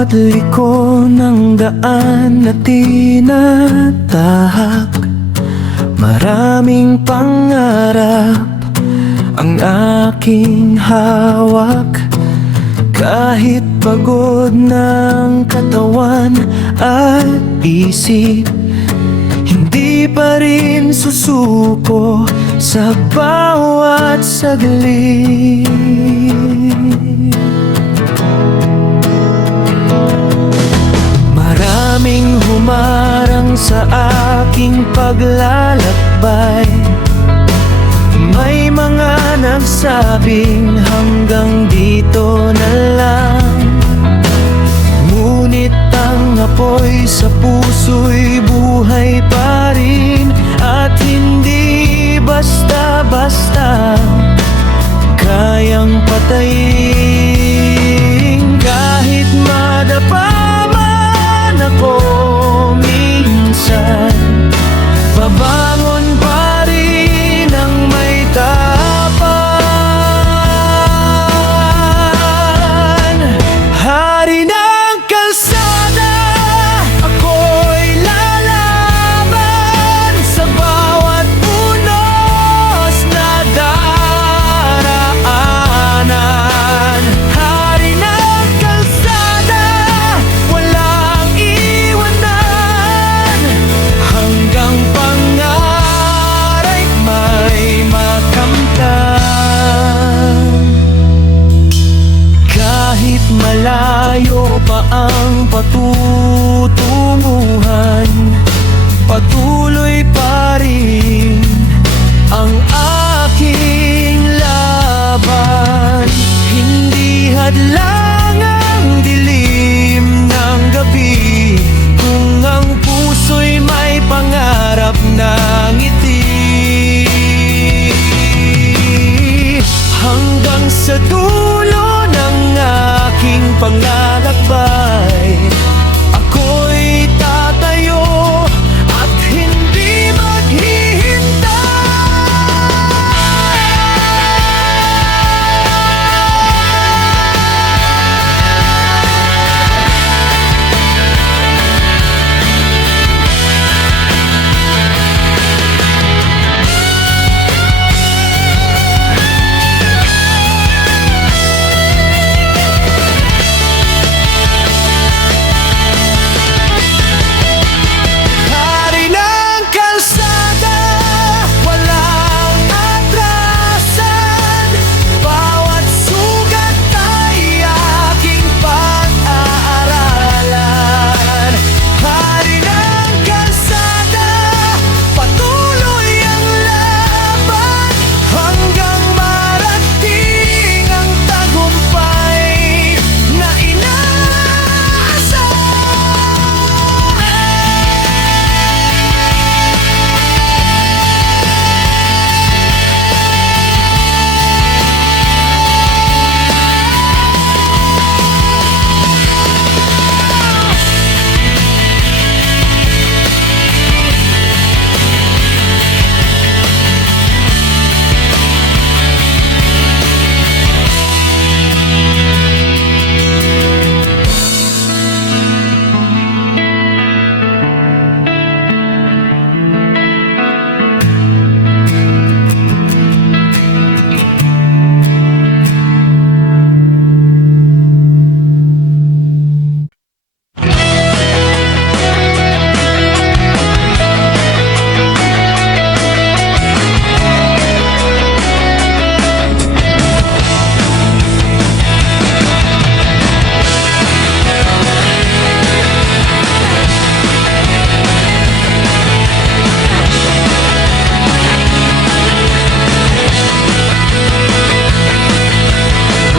bawat liko ng daan na tinatahak, maraming pangarap ang aking hawak. Kahit pagod ng katawan at isip, hindi pa rin susuko sa bawat saglit. Maraming humarang sa aking paglalakbay, may mga nagsabing hanggang dito na lang. Ngunit ang apoy sa puso'y buhay pa rin, at hindi basta-basta kayang patayin. Kahit madapa man ako minsan, babangon pa rin ang may tapan. Hari ng kalsada, ako'y lalaban sa bawat unos na daraanan. Hari ng kalsada, walang iwanan, hanggang pangara'y may makamtan. Kahit malayo pa ang patutunguhan, patuloy pa rin ang aking laban. Hindi hadlang ang dilim ng gabi, kung ang puso'y may pangarap na ngiti. Hanggang sa dulo ng aking paglalakbay, ako'y tatayo at hindi Hari ng kalsada, walang atrasan, bawat sugat ay aking pag-aaralan. Hari ng kalsada, patuloy ang laban, hanggang marating ang tagumpay na inaasam.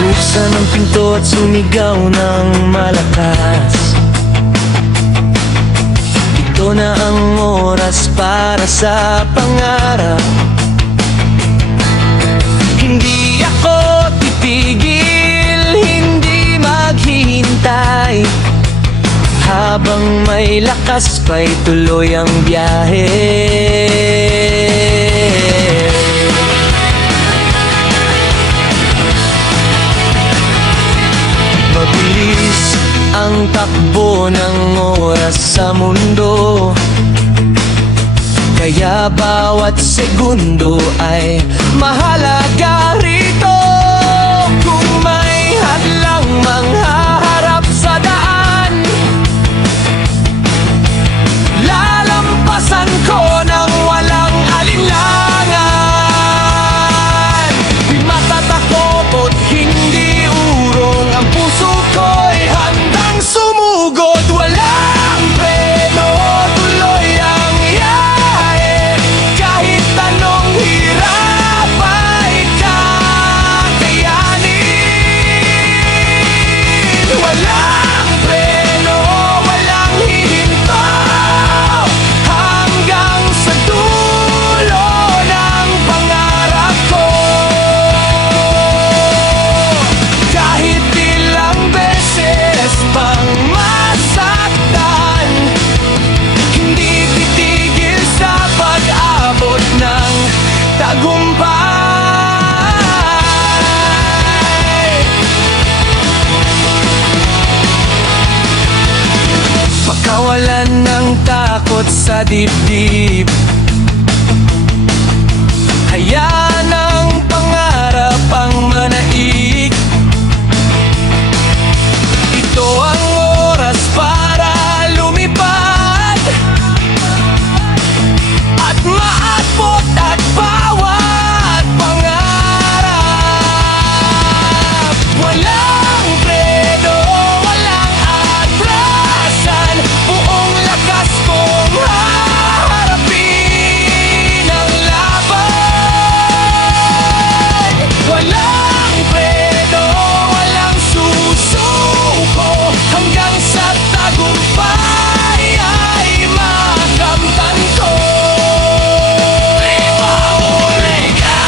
Buksan ang pinto at sumigaw ng malakas. Ito na ang oras para sa pangarap. Hindi ako titigil, hindi maghihintay. Habang may lakas pa'y tuloy ang biyahe. Mabilis ang takbo ng oras sa mundo, kaya bawat segundo ay mahalaga rito. Kung may hadlang manghaharap sa daan, lalampasan ko ng walang alinlangan. Di matatakot at hindi urong, ang puso ko'y handang sumugod. Walang preno, tuloy ang iyahe, kahit anong hirap ay kakayanin. Walang preno, walang hihinto, hanggang sa dulo ng pangarap ko. Kahit ilang beses pang masaktan, hindi titigil sa pag-abot ng tagumpay. Pagkawalan ng takot sa dibdib, hayaan ang pangarap ang manaig. Ito ang oras para lumipad at maabot at bawat pangarap. Walang preno, walang atrasan, buong lakas kong haharapin ang laban. Walang preno, walang susuko, hanggang sa tagumpay ay makamtan ko. Ipauli ka!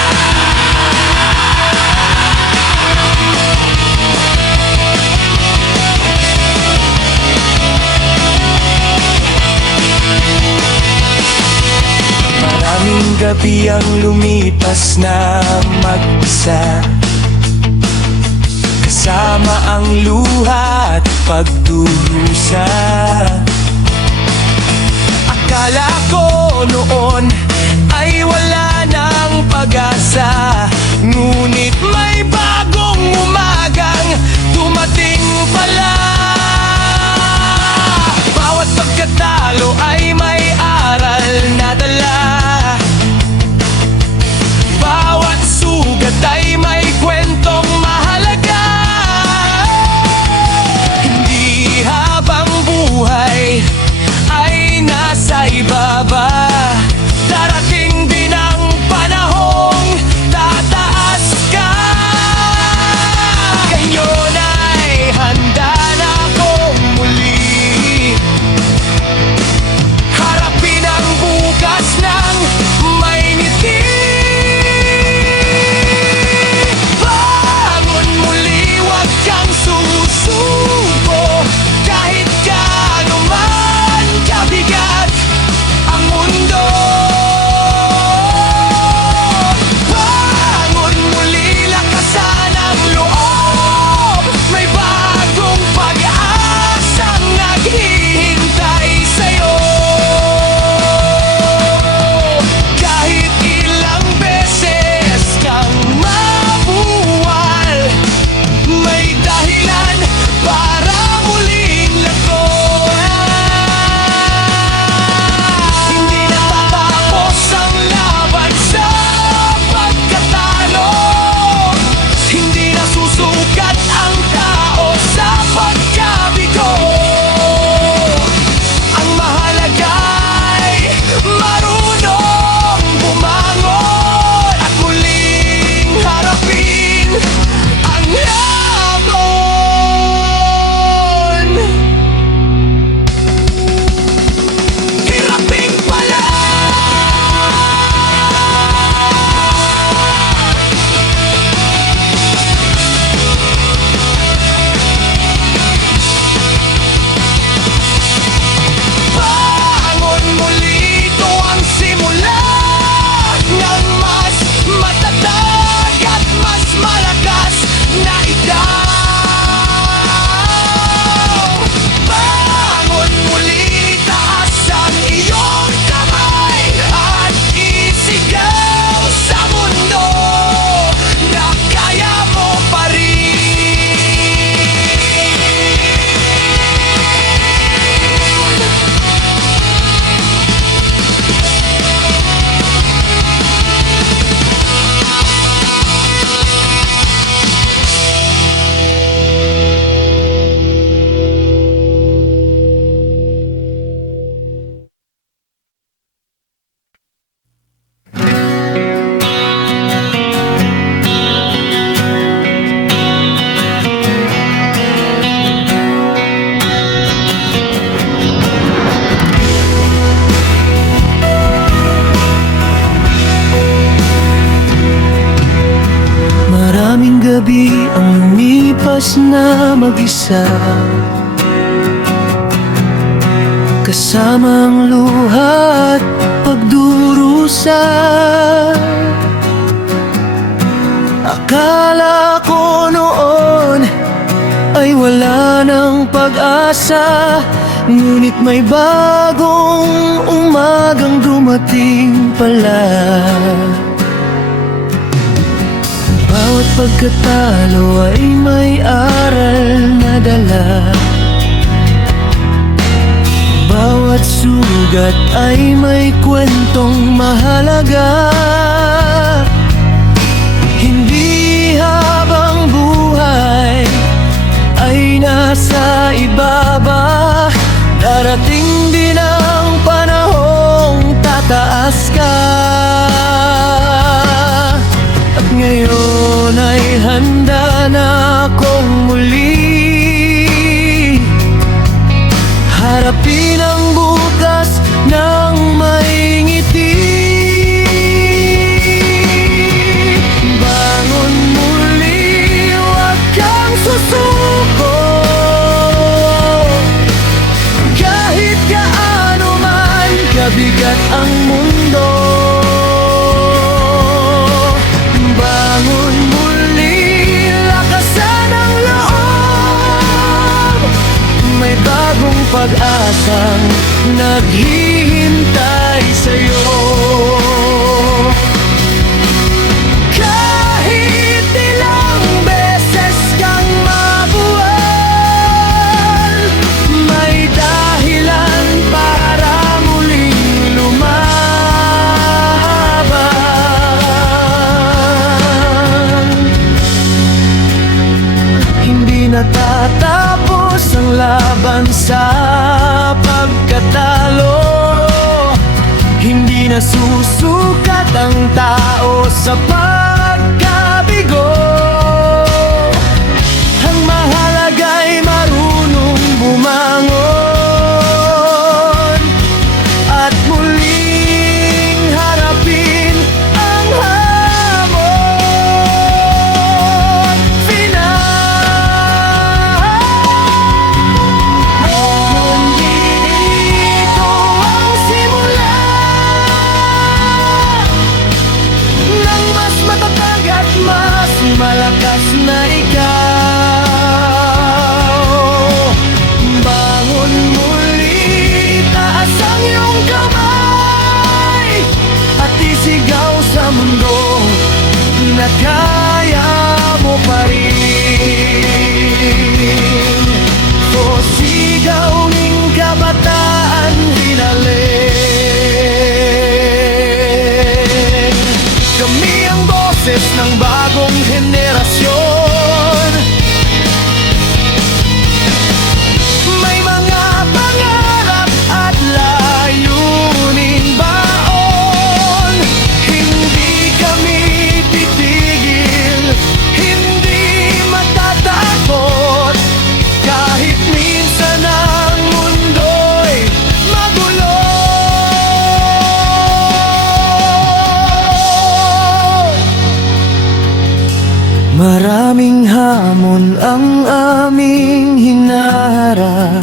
Maraming gabi ang lumipas na mag-isa, kasama ang luha at pagdurusa. Akala ko noon ay wala nang pag-asa, ngunit may bagong umagang dumating pala. Bawat pagkatalo ay may aral na dala, bawat sugat ay may kwentong mahalaga. Hindi habang buhay ay nasa ibaba, darating din ang panahong tataas ka. oras na mag-isa, kasamang luha at pagdurusa. Akala ko noon ay wala ng pag-asa, ngunit may bagong umagang dumating pala. Bawat pagkatalo ay may aral na dala, bawat sugat ay may kwentong mahalaga. Hindi habang buhay ay nasa ibaba, darating din ang panahong tataas ka. At ngayon ay handa na akong muli harapin ang bukas ng may ngiti. Bangon muli, huwag kang susuko, kahit gaano man kabigat ang mundo. Bangon muli, lakasan ang loob, may bagong pag-asang naghihintay sa'yo. Kahit ilang beses kang mabuwal, may dahilan para muling lumaban. Hindi natatapos ang laban sa pagkatalo, hindi nasusukat ang tao sa pagkabigo. Ang mahalaga'y marunong bumangon at muling harapin ang hamon. Nandito ang simula ng mas matatag at mas malakas na ikaw. Bangon muli, taas ang iyong kamay at isigaw sa mundo na kaya mo pa rin. O sigaw ng kabataan hinaling, kami ang boses ng bagong henerasyon. May mga pangarap at layuning baon, hindi kami titigil, hindi matatakot, kahit minsan ang mundo'y magulo. Maraming hamon ang aming hinaharap,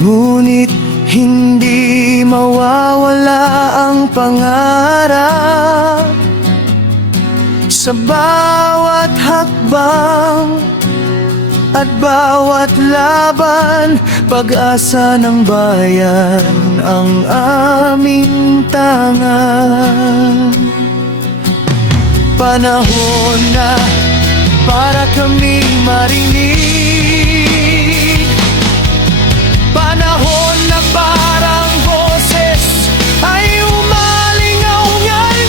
ngunit hindi mawawala ang pangarap. Sa bawat hakbang at bawat laban, pag-asa ng bayan ang aming tangan. Panahon na para kaming marinig, panahon na parang boses ay umalingaw-ngal.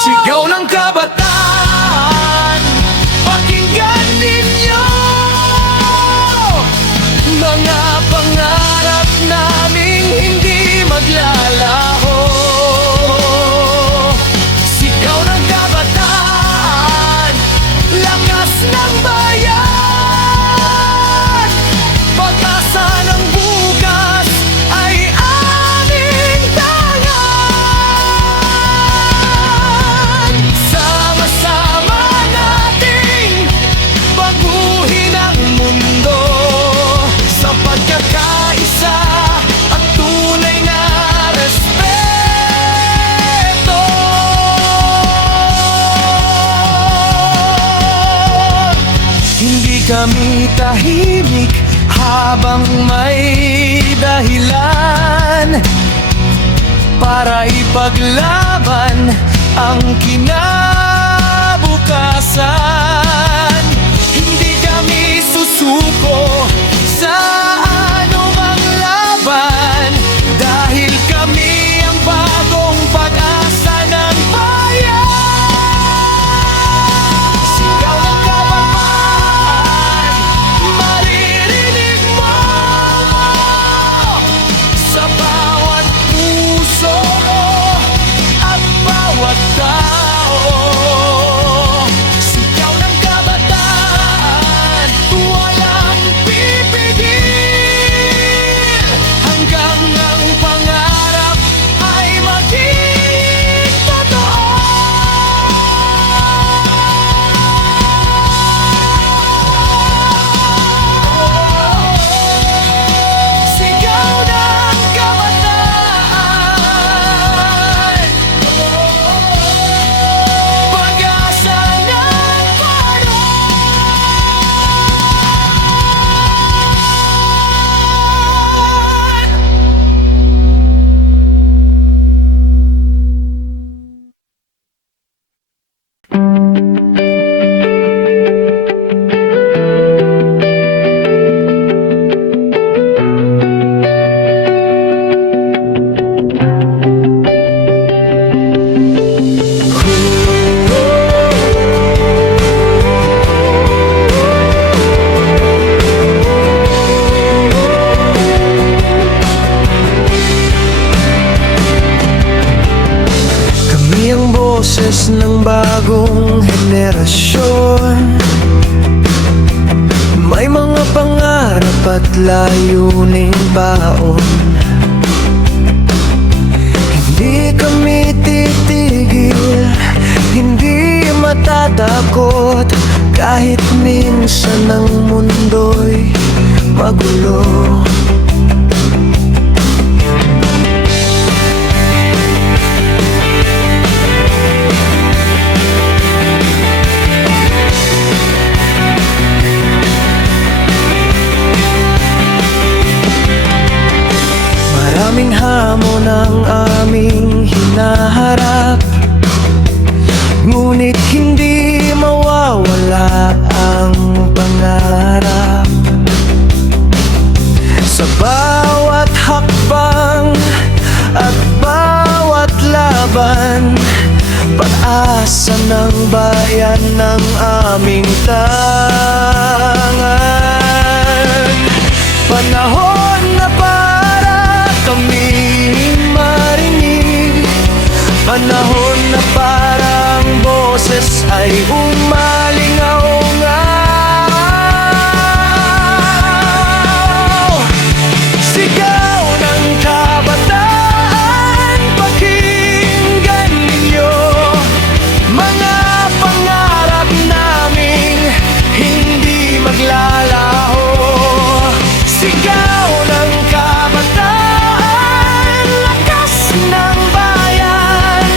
Sigaw ng kabataan, pakinggan ninyo, mga pangarap naming hindi maglalaho. Sigaw ng kabataan, Hindi kami tahimik habang may dahilan para ipaglaban ang kinabukasan. Hindi kami susuko sa anumang laban, dahil kami ang bagong pag-asa ng bayan. Sigaw ng kabataan, maririnig mo sa bawat puso at bawat tao. Sigaw ng kabataan, walang pipigil, hanggang ang pangarap ay maging totoo. Sigaw ng kabataan, pag-asa ng bayan. Kami ang boses ng bagong henerasyon. May mga pangarap at layuning baon. Hindi kami titigil, hindi matatakot, kahit minsan ang mundo'y magulo. Maraming hamon ang aming hinaharap, ngunit hindi mawawala ang pangarap. Sa bawat hakbang at bawat laban, pag-asa ng bayan ng aming tangan. Panahon na para kaming marinig, panahon na parang boses ay umalingaw-ngaw. Sigaw ng kabataan, pakinggan ninyo, mga pangarap naming hindi maglalaho. Sigaw ng kabataan, lakas ng bayan,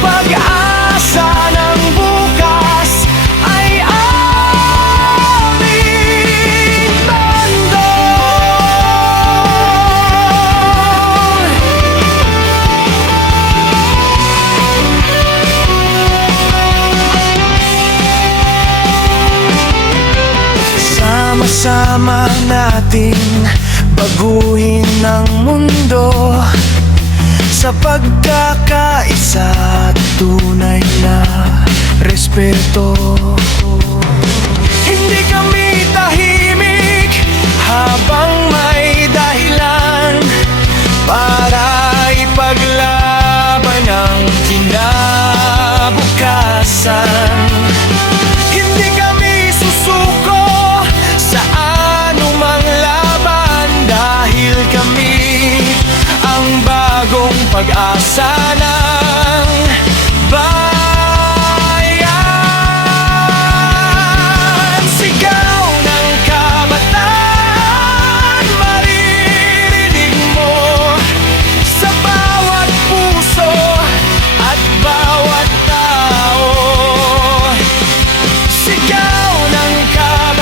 pag-asa ng bukas ay aming bandol. Sama-sama nating baguhin ang mundo sa pagkakaisa at tunay na respeto. Hindi kami tahimik habang may dahilan para ipaglaban ang kinabukasan. Hindi kami susuko sa anumang laban, dahil kami ang bagong pag-asa ng bayan. Sigaw ng kabataan, maririnig mo sa bawat puso at bawat tao. Sigaw ng kabataan,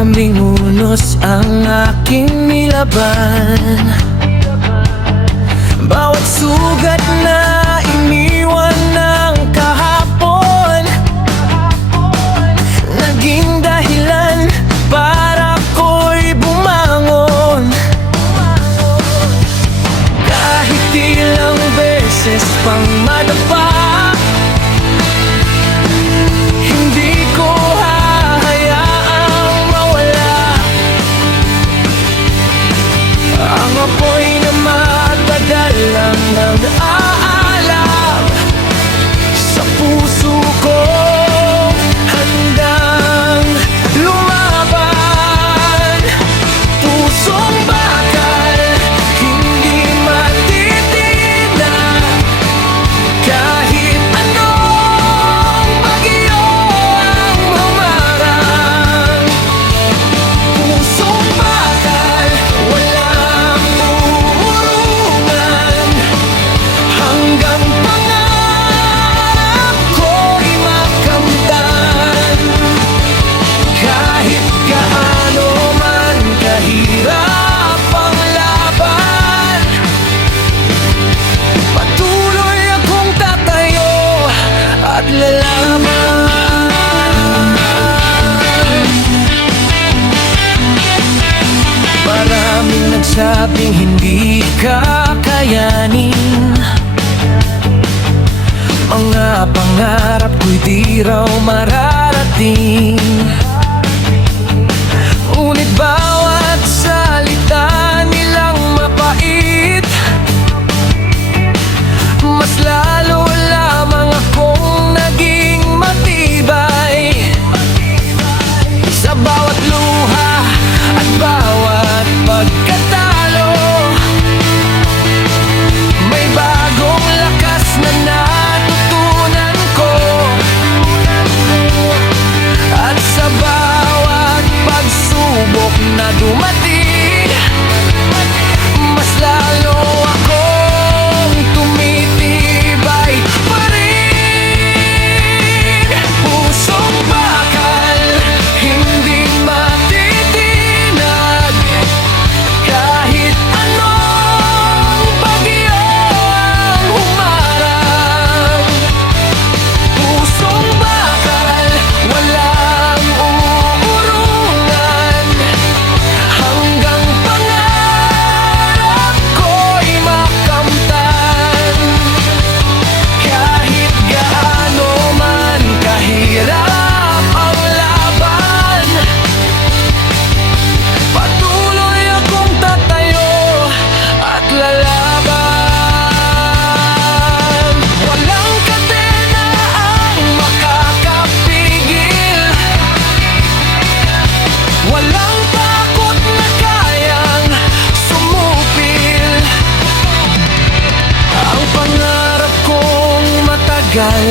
Maraming unos ang aking nilaban, bawat sugat na iniwan ng kahapon, naging dahilan para ko'y bumangon. Kahit ilang beses pang madapa, hindi ko hahayaang mawala ang apoy na matagal lang nag-aalam sa puso ko, handang lumaban. Pusong bakal, hindi matitinag, kahit anong bagyo ang humarang. Pusong bakal, walang uurungan, hanggang pangarap ko'y makamtan. Kahit gaano man kahirap ang laban, patuloy akong tatayo at lalaban. Maraming nagsabing hindi kakayanin, mga pangarap ko'y di raw mararating. Ngunit bawat salita nilang mapait, mas lalo lamang akong naging matibay. Sa bawat luha at bawat pagkatalo, may bagong lakas na natutunan ko. At sa bawat pagsubok na dumating, mas lalo akong tumitibay pa rin. Pusong bakal, hindi matitinag, kahit anong bagyo ang humarang. Pusong bakal, walang uurungan, hanggang pangarap ko'y makamtan. Kahit gaano man kahirap ang laban, patuloy akong tatayo at lalaban. Walang kadena ang makakapigil, walang takot na kayang sumupil. Ang pangarap kong matagal